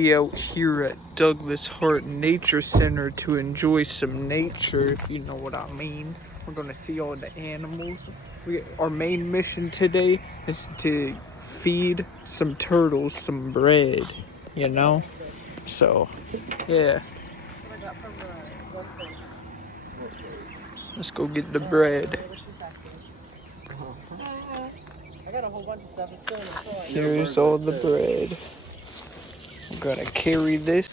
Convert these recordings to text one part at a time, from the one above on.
We out here at Douglas Hart Nature Center to enjoy some nature, if you know what I mean. We're gonna see all the animals. Our main mission today is to feed some turtles some bread, you know? So, yeah. Let's go get the bread. I got a whole bunch of stuff. It's still in the toy. Here's all the bread. We're gonna carry this.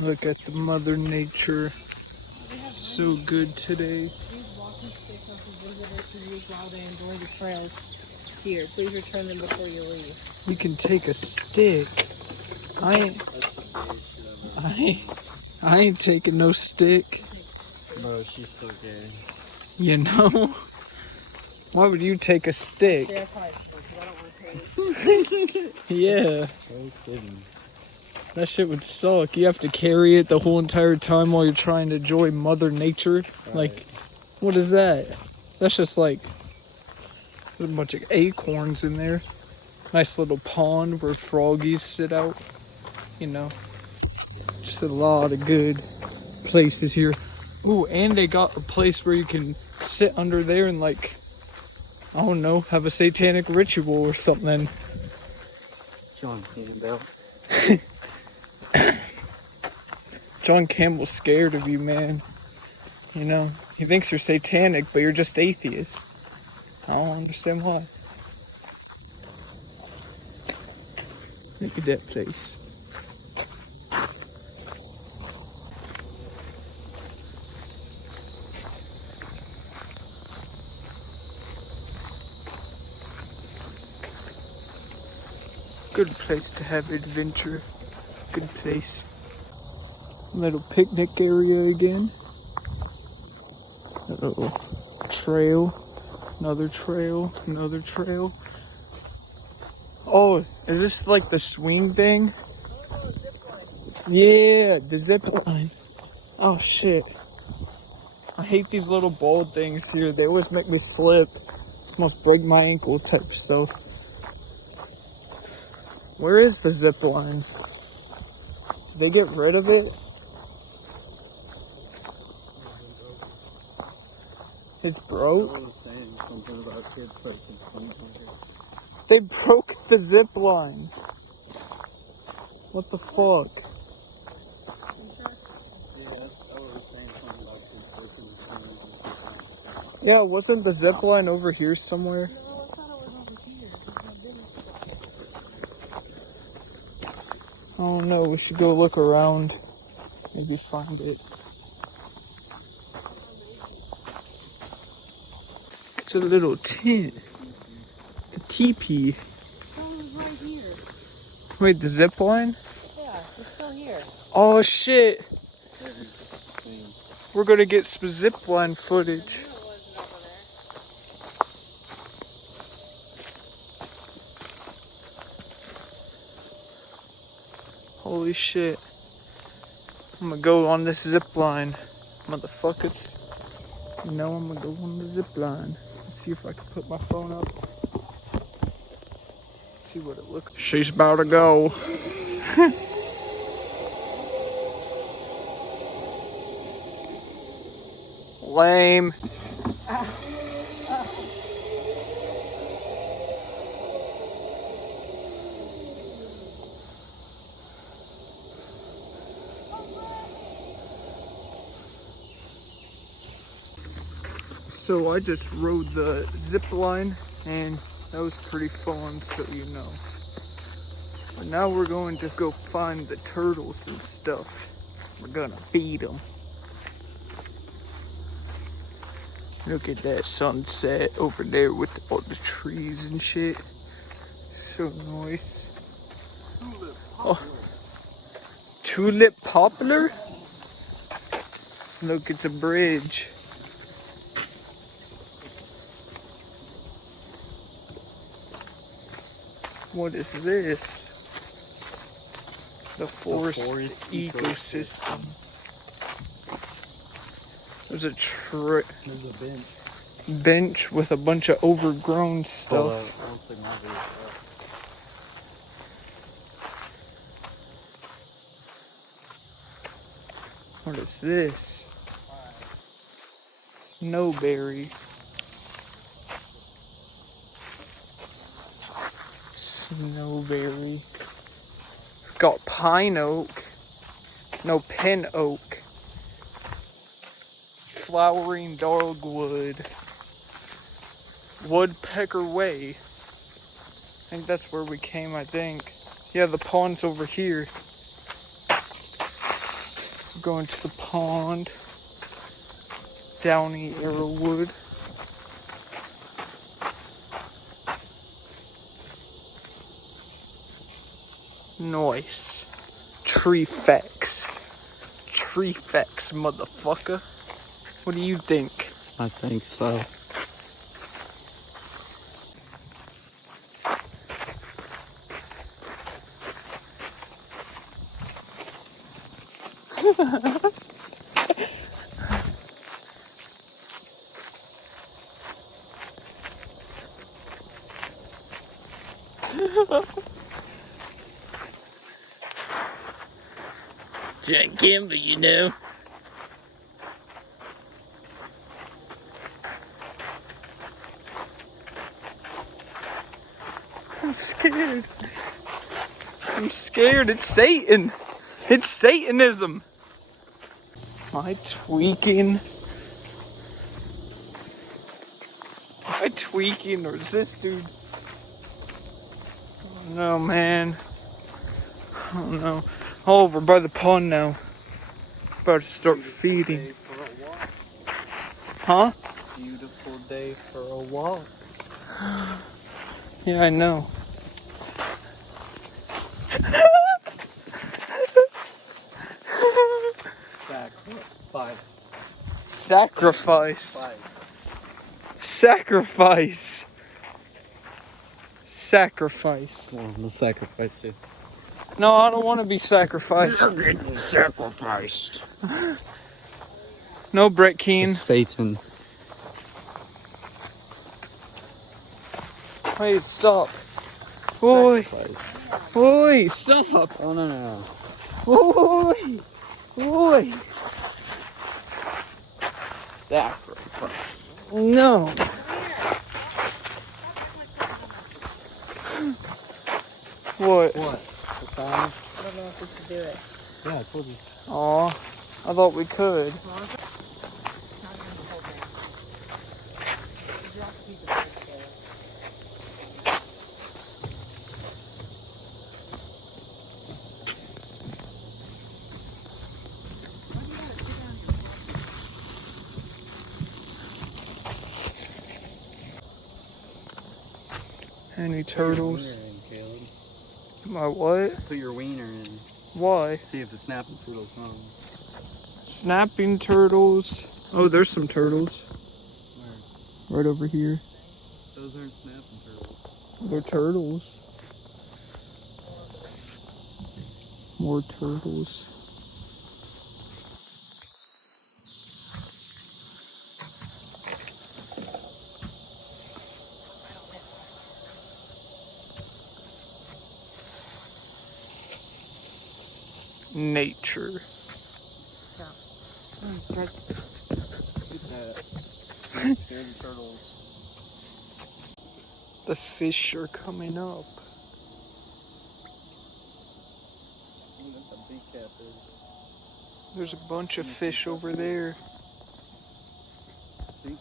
Look at the Mother Nature. So good today. These walking sticks are for visitors to use while they enjoy the trails here. Please return them before you leave. You can take a stick. I ain't taking no stick. Bro, she's so gay. You know? Why would you take a stick? Yeah, probably because I don't want to pay. Yeah. No kidding. That shit would suck. You have to carry it the whole entire time while you're trying to enjoy Mother Nature. Right. Like, what is that? That's just like there's a bunch of acorns in there. Nice little pond where froggies sit out. You know, just a lot of good places here. Ooh, and they got a place where you can sit under there and like, I don't know, have a satanic ritual or something. John Campbell. John Campbell's scared of you, man. You know, he thinks you're satanic, but you're just atheist. I don't understand why. Look at that place. Good place to have adventure. Good place. Little picnic area again. A little trail. Another trail. Another trail. Oh, is this like the swing thing? Yeah, the zip line. Oh shit. I hate these little bald things here. They always make me slip. Almost break my ankle type stuff. Where is the zip line? Did they get rid of it? It's broke? Something about kids purchasing something. They broke the zip line. What the fuck? Yeah, wasn't the zip line over here somewhere? I don't know, we should go look around. Maybe find it. It's a little tent. The teepee. Oh, it was right here. Wait, the zip line? Yeah, it's still here. Oh shit! We're gonna get some zip line footage. Holy shit. I'm gonna go on this zip line. Motherfuckers. You know I'm gonna go on the zip line. Let's see if I can put my phone up. See what it looks like. She's about to go. Lame. So I just rode the zip line and that was pretty fun, so you know. But now we're going to go find the turtles and stuff. We're gonna feed them. Look at that sunset over there with all the trees and shit. So nice. Oh, tulip poplar? Look, it's a bridge. What is this? The forest ecosystem. There's a bench with a bunch of overgrown stuff. What is this? Snowberry. Snowberry. Got pine oak. No, pin oak. Flowering dogwood. Woodpecker Way. I think that's where we came, I think. Yeah, the pond's over here. We're going to the pond. Downy Arrowwood. Nice. Tree-fex. Tree-fex, motherfucker. What do you think? I think so. Jack Campbell, you know. I'm scared. I'm scared. It's Satan. It's Satanism. Am I tweaking? Am I tweaking or is this dude? Oh no, man. Oh no. Oh, we're by the pond now. About to start feeding. Huh? Beautiful day for a walk. Yeah, I know. Sacrifice. Sacrifice. Sacrifice. Well, I'm gonna sacrifice it. No, I don't want to be sacrificed. You're getting sacrificed. No, Brett Keane. To Satan. Wait, stop. Oi. Oi, stop. Oh, no. Oi. Oi. Sacrifice. No. What? What? The phone? I don't know if we should do it. Yeah, I told you. Aw, I thought we could. Any turtles? My what? Put your wiener in. Why? See if the snapping turtle comes. Snapping turtles. Oh, there's some turtles. Where? Right over here. Those aren't snapping turtles. They're turtles. More turtles. Nature. Look at that. Scared the turtles. The fish are coming up. That's a big catfish. There's a bunch of fish over there. See?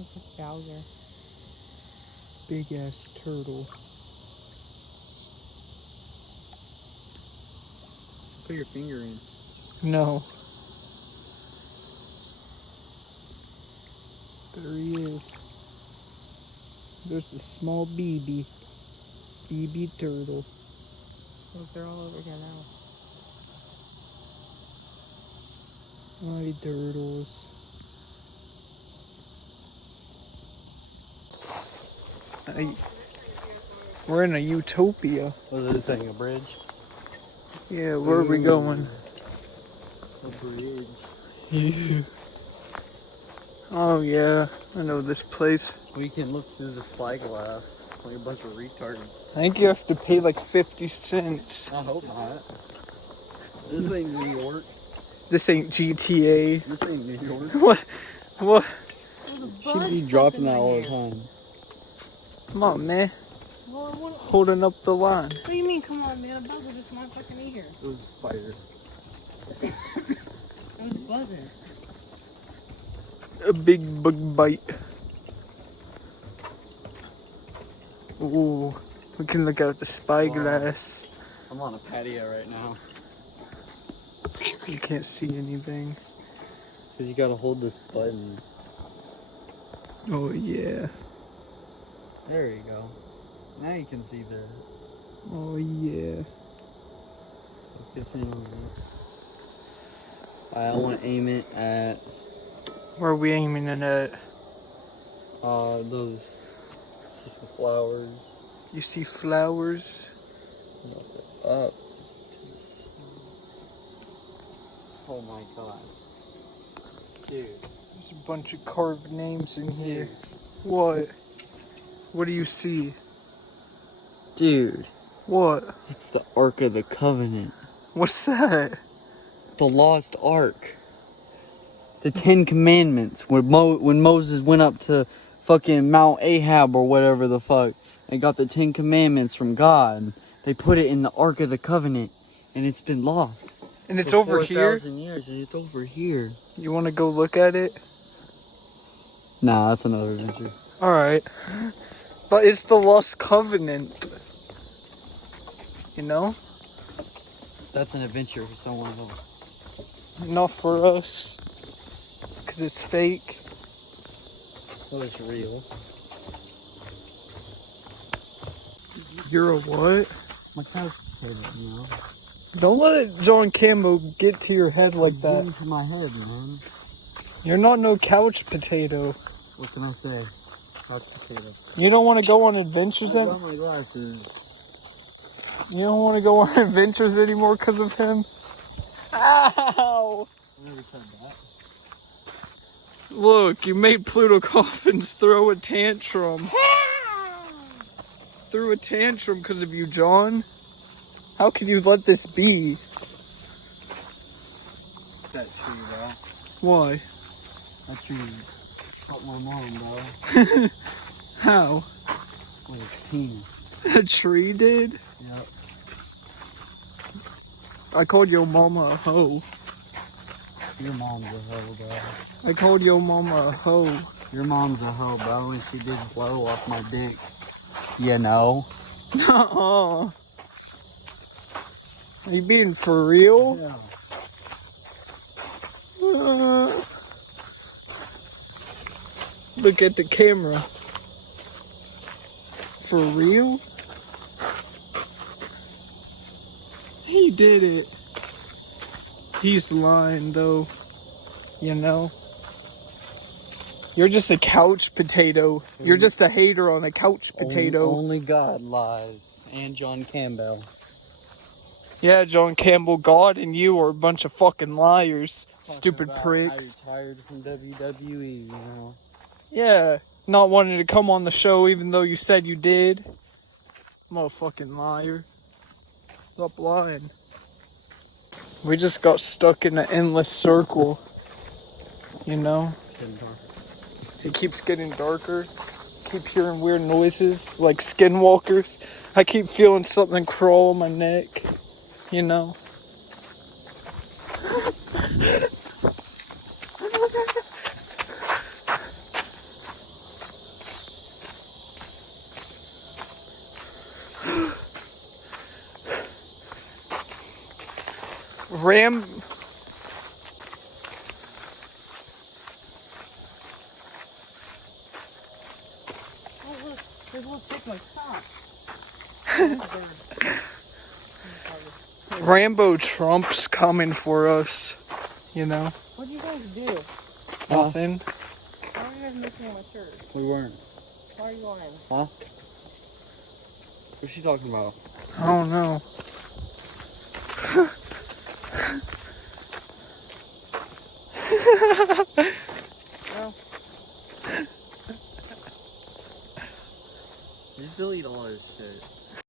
It's a Bowser. Big ass turtle. Put your finger in. No. There he is. There's a small BB. BB turtle. Well, they're all over here now. Hi, turtles. We're in a utopia. What is this thing, a bridge? Yeah, where are we going? A bridge. Yeah. Oh yeah, I know this place. We can look through the spyglass like a bunch of retards. I think you have to pay like 50 cents. I hope not. This ain't New York. This ain't GTA. This ain't New York. What? Should be dropping that all the time. Come on, man. Well, what Holding up the line. do you mean, come on, man? A bug will just not fucking eat here. It was a spider. I was buzzing. A big bug bite. Ooh, we can look out the spyglass. I'm on a patio right now. You can't see anything. Because you gotta hold this button. Oh yeah. There you go. Now you can see the... Oh yeah. I want to aim it at... Where are we aiming it at? Those... Just the flowers. You see flowers? Up. Oh my god. Dude. There's a bunch of carved names in here. What? What do you see? Dude. What? It's the Ark of the Covenant. What's that? The Lost Ark. The 10 Commandments. When Moses went up to fucking Mount ℕ𝕒𝕒𝕒𝕒 or whatever the fuck. And got the 10 Commandments from God. They put it in the Ark of the Covenant. And it's been lost. And it's for over here? 4,000 years, and it's over here. You want to go look at it? Nah, that's another adventure. Alright. But it's the Lost Covenant. You know? That's an adventure for someone else. Not for us. Because it's fake. Well, it's real. You're a what? My couch potato, you know? Don't let John Campbell get to your head like that. Into my head, man. You're not no couch potato. What can I say? Couch potato. You don't want to go on adventures I then? got my glasses. You don't want to go on adventures anymore because of him? Ow! I never said that. Look, you made Plutocoffins throw a tantrum. Threw a tantrum because of you, John. How could you let this be? That tree, bro. Why? That tree fucked my mom, bro. How? With a penis. A tree did? Yep. I called your mama a hoe. Your mom's a hoe, bro. I called your mama a hoe. Your mom's a hoe, bro, and she did blow off my dick. You know? Nuh-uh. Are you being for real? Yeah. Look at the camera. For real? He did it. He's lying though. You know? You're just a couch potato. You're just a hater on a couch potato. Only God lies. And John Campbell. Yeah, John Campbell, God and you are a bunch of fucking liars. Stupid pricks. I retired from WWE, you know. Yeah, not wanting to come on the show even though you said you did. Motherfucking liar. Stop lying. We just got stuck in an endless circle. You know? It keeps getting darker. Keep hearing weird noises like skinwalkers. I keep feeling something crawl on my neck. You know? Oh, look. There's a little chick like stop. Rambo Trump's coming for us. You know? What do you guys do? Nothing. Why are you guys missing on my shirt? We weren't. Why are you lying? Huh? What's she talking about? I don't know. Well, Just delete all his shit.